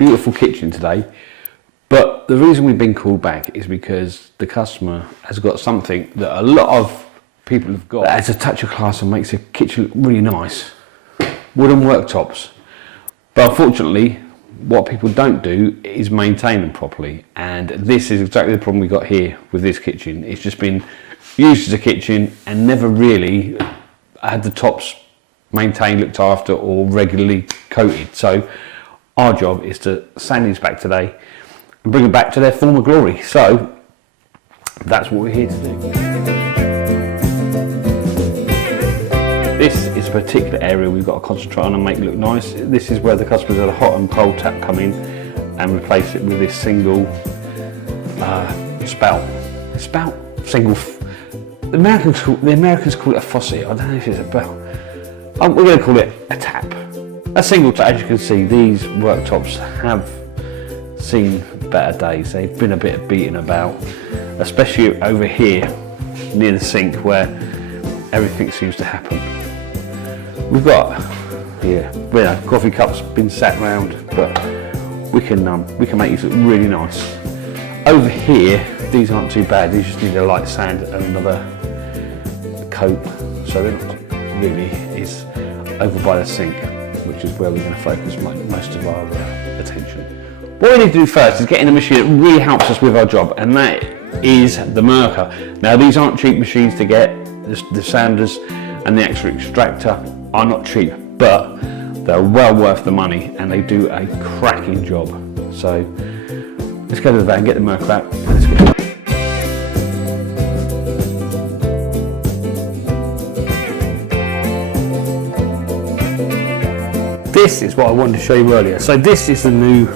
beautiful kitchen today, but the reason we've been called back is because the customer has got something that a lot of people have got that adds a touch of class and makes the kitchen look really nice. Wooden worktops. But unfortunately, what people don't do is maintain them properly, and this is exactly the problem we got here with this kitchen. It's just been used as a kitchen and never really had the tops maintained, looked after, or regularly coated. So our job is to sand these back today and bring them back to their former glory. So that's what we're here to do. This is a particular area we've got to concentrate on and make it look nice. This is where the customers had a hot and cold tap come in and replace it with this single spout. Single. The Americans call it a faucet. I don't know if it's a bell. We're going to call it a tap. A single tap. As you can see, these worktops have seen better days. They've been a bit beaten about, especially over here near the sink where everything seems to happen. We've got, coffee cups been sat round, but we can make these look really nice. Over here, these aren't too bad. These just need a light sand and another coat, so they're not really is over by the sink, which is where we're going to focus most of our attention. What we need to do first is get in a machine that really helps us with our job, and that is the Merker. Now, these aren't cheap machines to get. The sanders and the extra extractor are not cheap, but they're well worth the money and they do a cracking job. So let's go to the van, get the Merker out, and let's go. This is what I wanted to show you earlier. So this is the new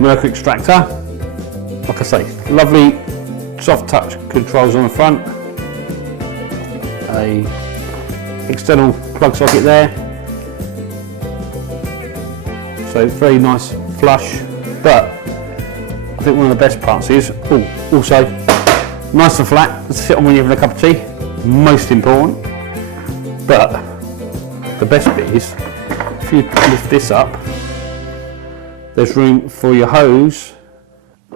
Merker extractor. Like I say, lovely soft touch controls on the front. A external plug socket there, so very nice flush, but I think one of the best parts is also nice and flat to sit on when you're having a cup of tea, most important. But the best bit is if you lift this up, there's room for your hose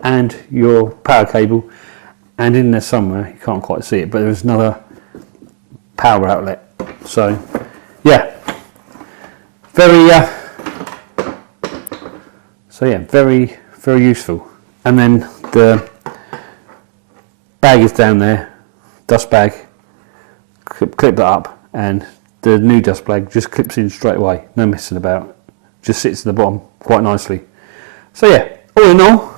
and your power cable, and in there somewhere, you can't quite see it, but there's another power outlet. So yeah, very very useful. And then the bag is down there, dust bag, clip that up, and the new dust bag just clips in straight away, no messing about, just sits at the bottom quite nicely. So yeah, all in all,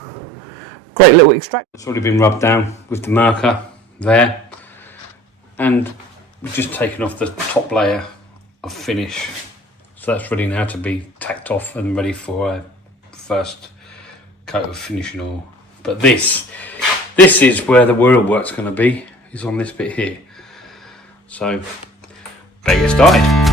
great little extractor. It's already been rubbed down with the Merker there, and we've just taken off the top layer of finish, so that's ready now to be tacked off and ready for a first coat of finishing oil. But this is where the real work's going to be, is on this bit here. So better get started.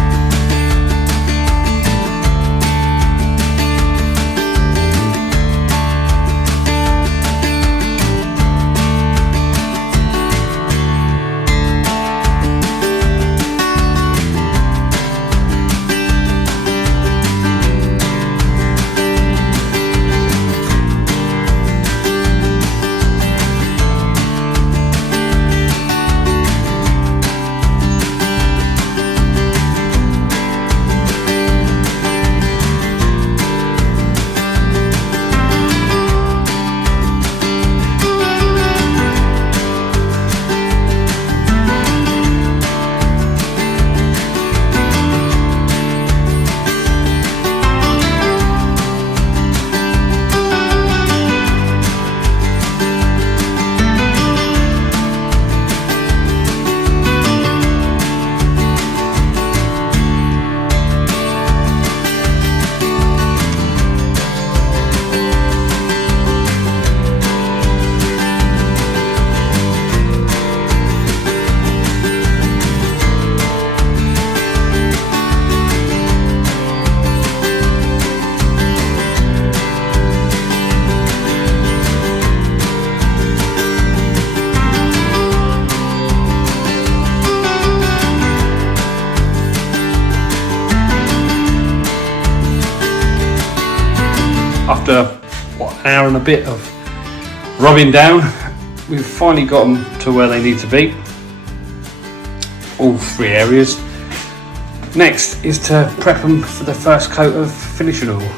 after what, an hour and a bit of rubbing down, we've finally got them to where they need to be, all 3 areas. Next is to prep them for the first coat of finishing oil.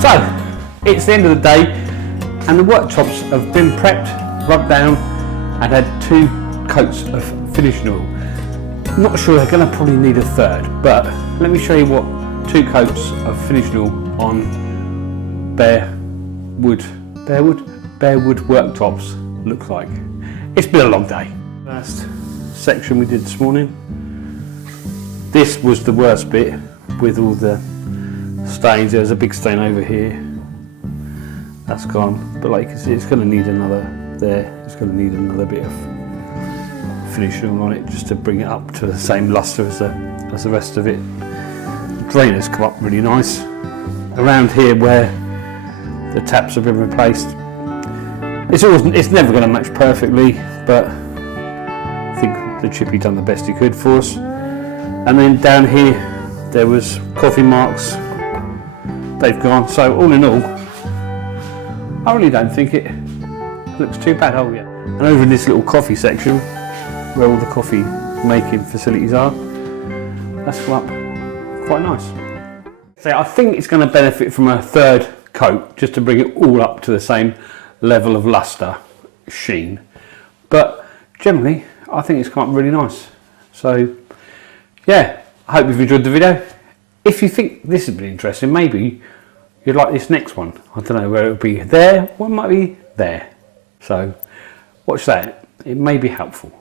So, it's the end of the day and the worktops have been prepped, rubbed down and had 2 coats of finishing oil. Not sure they're going to probably need a third, but let me show you what 2 coats of finishing oil on bare wood worktops looks like. It's been a long day. First section we did this morning. This was the worst bit with all the stains. There's a big stain over here. That's gone. But like you can see, it's going to need another there. It's going to need another bit of finishing on it just to bring it up to the same luster as the rest of it. The drain has come up really nice. Around here where the taps have been replaced, it's never going to match perfectly, but I think the chippy done the best he could for us. And then down here there was coffee marks. They've gone. So all in all, I really don't think it looks too bad. Oh yeah. And over in this little coffee section where all the coffee making facilities are, that's come up quite nice. So I think it's going to benefit from a third coat just to bring it all up to the same level of luster, sheen. But generally I think it's come up really nice. So yeah, I hope you've enjoyed the video. If you think this has been interesting, maybe you'd like this next one. I don't know where it would be there, or it might be there. So watch that, it may be helpful.